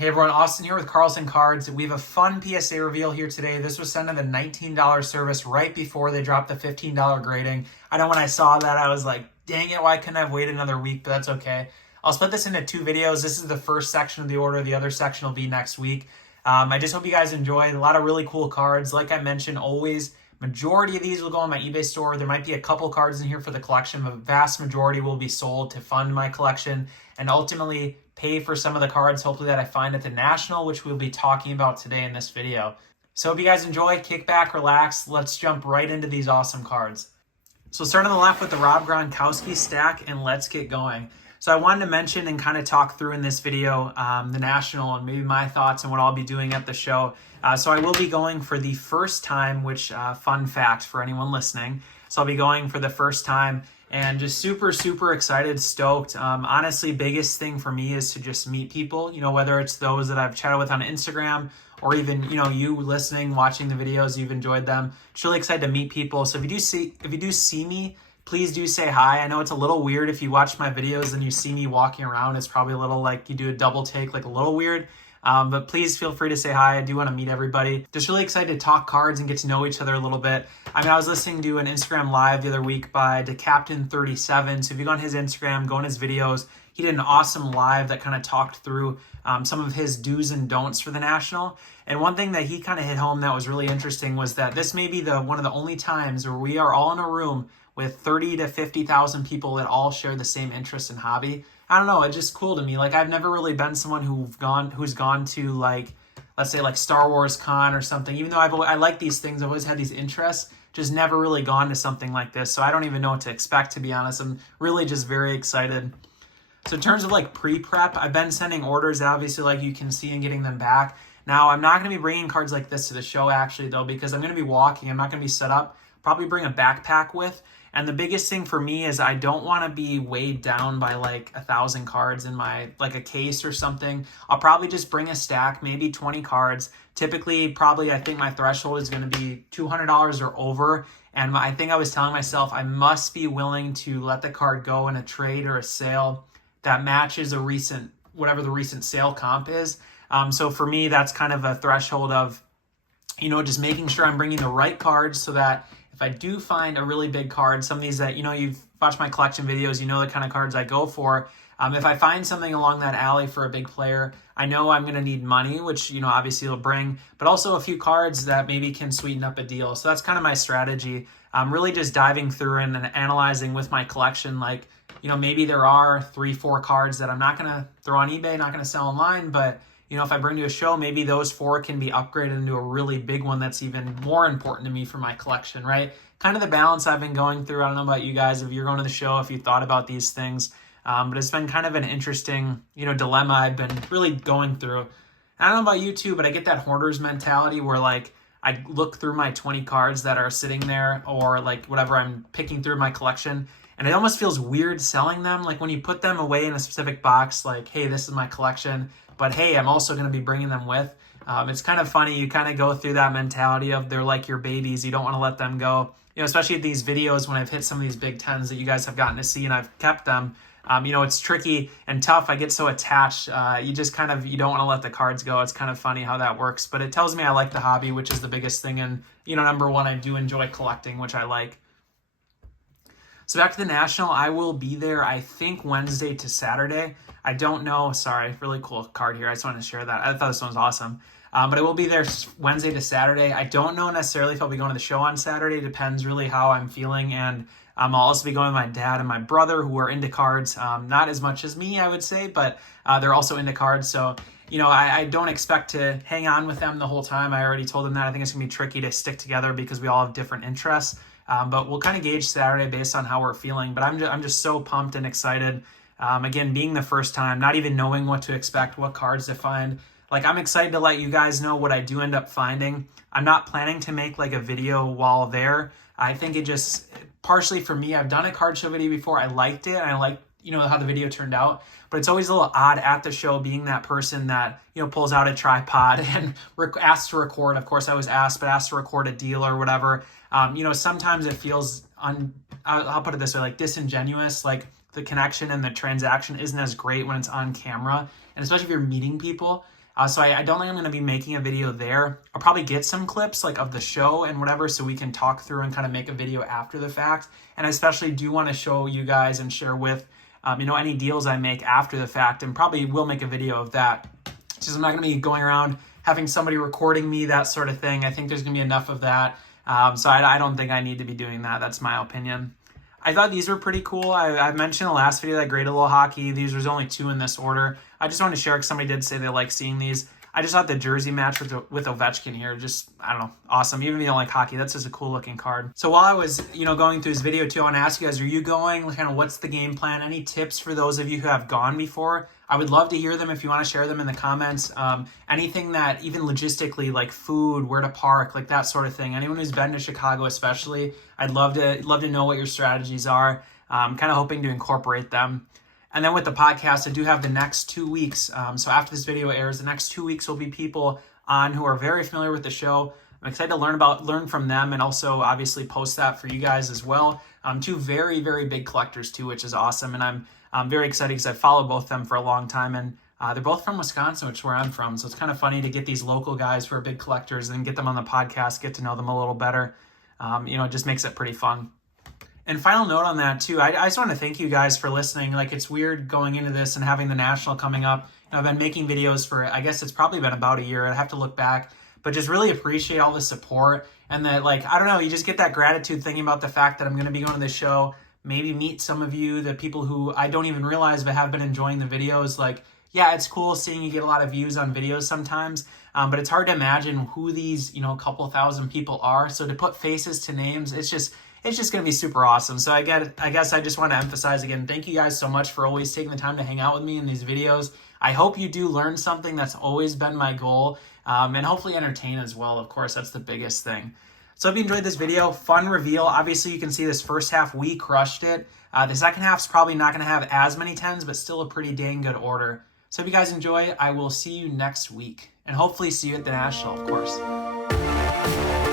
Hey everyone, Austin here with Carlson Cards. We have a fun PSA reveal here today. This was sent to the $19 service right before they dropped the $15 grading. I know when I saw that, I was like, dang it, why couldn't I have waited another week? But that's okay. I'll split this into two videos. This is the first section of the order. The other section will be next week. I just hope you guys enjoy. A lot of really cool cards. Like I mentioned, always, majority of these will go on my eBay store. There might be a couple cards in here for the collection, but vast majority will be sold to fund my collection and ultimately pay for some of the cards, hopefully, that I find at the National, which we'll be talking about today in this video. So hope you guys enjoy, kick back, relax. Let's jump right into these awesome cards. So start on the left with the Gronkowski stack, and let's get going. So I wanted to mention and kind of talk through in this video the National and maybe my thoughts on what I'll be doing at the show. So I will be going for the first time, which fun fact for anyone listening. So I'll be going for the first time and just super, super excited, stoked. Honestly, biggest thing for me is to just meet people, whether it's those that I've chatted with on Instagram or even, you listening, watching the videos, you've enjoyed them. Just really excited to meet people. So if you do see me, please do say hi. I know it's a little weird if you watch my videos and you see me walking around. It's probably a little like you do a double take, like a little weird. But please feel free to say hi. I do want to meet everybody. Just really excited to talk cards and get to know each other a little bit. I was listening to an Instagram live the other week by DeCaptain37. So if you go on his Instagram, go on his videos, he did an awesome live that kind of talked through some of his do's and don'ts for the National. And one thing that he kind of hit home that was really interesting was that this may be one of the only times where we are all in a room with 30 to 50,000 people that all share the same interest and hobby. I don't know, it's just cool to me. Like, I've never really been someone who's gone to, like, let's say like Star Wars Con or something. Even though I like these things, I've always had these interests, just never really gone to something like this. So I don't even know what to expect, to be honest. I'm really just very excited. So in terms of like pre-prep, I've been sending orders, obviously, like you can see, and getting them back. Now, I'm not going to be bringing cards like this to the show, actually, though, because I'm going to be walking. I'm not going to be set up. Probably bring a backpack with. And the biggest thing for me is I don't want to be weighed down by like 1,000 cards in my, like a case or something. I'll probably just bring a stack, maybe 20 cards. Typically, probably, I think my threshold is going to be $200 or over. And I think I was telling myself I must be willing to let the card go in a trade or a sale that matches whatever the recent sale comp is. So for me, that's kind of a threshold of, just making sure I'm bringing the right cards so that if I do find a really big card, some of these that, you've watched my collection videos, the kind of cards I go for. If I find something along that alley for a big player, I know I'm going to need money, which, obviously will bring, but also a few cards that maybe can sweeten up a deal. So that's kind of my strategy. I'm really just diving through and analyzing with my collection, like, maybe there are 3-4 cards that I'm not going to throw on eBay, not going to sell online, but if I bring to a show, maybe those 4 can be upgraded into a really big one that's even more important to me for my collection, right? Kind of the balance I've been going through. I don't know about you guys, if you're going to the show, if you thought about these things, but it's been kind of an interesting, dilemma I've been really going through. I don't know about you too, but I get that hoarder's mentality where like I look through my 20 cards that are sitting there or like whatever I'm picking through my collection, and it almost feels weird selling them. Like when you put them away in a specific box, like, hey, this is my collection, but hey, I'm also going to be bringing them with. It's kind of funny. You kind of go through that mentality of they're like your babies. You don't want to let them go. Especially at these videos when I've hit some of these Big Tens that you guys have gotten to see and I've kept them. It's tricky and tough. I get so attached. You don't want to let the cards go. It's kind of funny how that works. But it tells me I like the hobby, which is the biggest thing. And, number one, I do enjoy collecting, which I like. So back to the National, I will be there, I think, Wednesday to Saturday. I don't know. Sorry, really cool card here. I just wanted to share that. I thought this one was awesome. But I will be there Wednesday to Saturday. I don't know necessarily if I'll be going to the show on Saturday. It depends really how I'm feeling. And I'll also be going with my dad and my brother who are into cards. Not as much as me, I would say, but they're also into cards. So, I don't expect to hang on with them the whole time. I already told them that. I think it's going to be tricky to stick together because we all have different interests. But we'll kind of gauge Saturday based on how we're feeling. But I'm just so pumped and excited. Again, being the first time, not even knowing what to expect, what cards to find. Like, I'm excited to let you guys know what I do end up finding. I'm not planning to make like a video while there. I think it just, partially for me, I've done a card show video before. I liked it and I liked, how the video turned out. But it's always a little odd at the show being that person that, pulls out a tripod and asks to record. Of course, I was asked, but asked to record a deal or whatever. Sometimes it feels, I'll put it this way, like disingenuous. Like the connection and the transaction isn't as great when it's on camera. And especially if you're meeting people. So I don't think I'm going to be making a video there. I'll probably get some clips like of the show and whatever so we can talk through and kind of make a video after the fact. And I especially do want to show you guys and share with, any deals I make after the fact, and probably will make a video of that. Because I'm not going to be going around having somebody recording me, that sort of thing. I think there's going to be enough of that. So I don't think I need to be doing that. That's my opinion. I thought these were pretty cool. I mentioned in the last video that I graded a little hockey. These was only 2 in this order. I just wanted to share because somebody did say they like seeing these. I just thought the jersey match with Ovechkin here, just, I don't know, awesome. Even if you don't like hockey, that's just a cool looking card. So while I was, going through this video too, I want to ask you guys, are you going? Kind of what's the game plan? Any tips for those of you who have gone before? I would love to hear them if you want to share them in the comments. Anything that even logistically, like food, where to park, like that sort of thing. Anyone who's been to Chicago especially, I'd love to know what your strategies are. Kind of hoping to incorporate them. And then with the podcast, I do have the next 2 weeks. So after this video airs, the next 2 weeks will be people on who are very familiar with the show. I'm excited to learn from them, and also obviously post that for you guys as well. 2 very, very big collectors too, which is awesome. And I'm very excited because I've followed both of them for a long time. And they're both from Wisconsin, which is where I'm from. So it's kind of funny to get these local guys who are big collectors and get them on the podcast, get to know them a little better. It just makes it pretty fun. And final note on that too, I just want to thank you guys for listening. Like, it's weird going into this and having the National coming up. I've been making videos for, I guess it's probably been about a year. I'd have to look back, but just really appreciate all the support. And that, I don't know, you just get that gratitude thinking about the fact that I'm going to be going to this show, maybe meet some of you, the people who I don't even realize but have been enjoying the videos. Yeah, it's cool seeing you get a lot of views on videos sometimes, but it's hard to imagine who these, couple thousand people are. So to put faces to names, it's just going to be super awesome. So I guess I just want to emphasize again, thank you guys so much for always taking the time to hang out with me in these videos. I hope you do learn something. That's always been my goal, and hopefully entertain as well. Of course, that's the biggest thing. So if you enjoyed this video, fun reveal. Obviously, you can see this first half, we crushed it. The second half's probably not going to have as many 10s, but still a pretty dang good order. So if you guys enjoy, I will see you next week, and hopefully see you at the National, of course.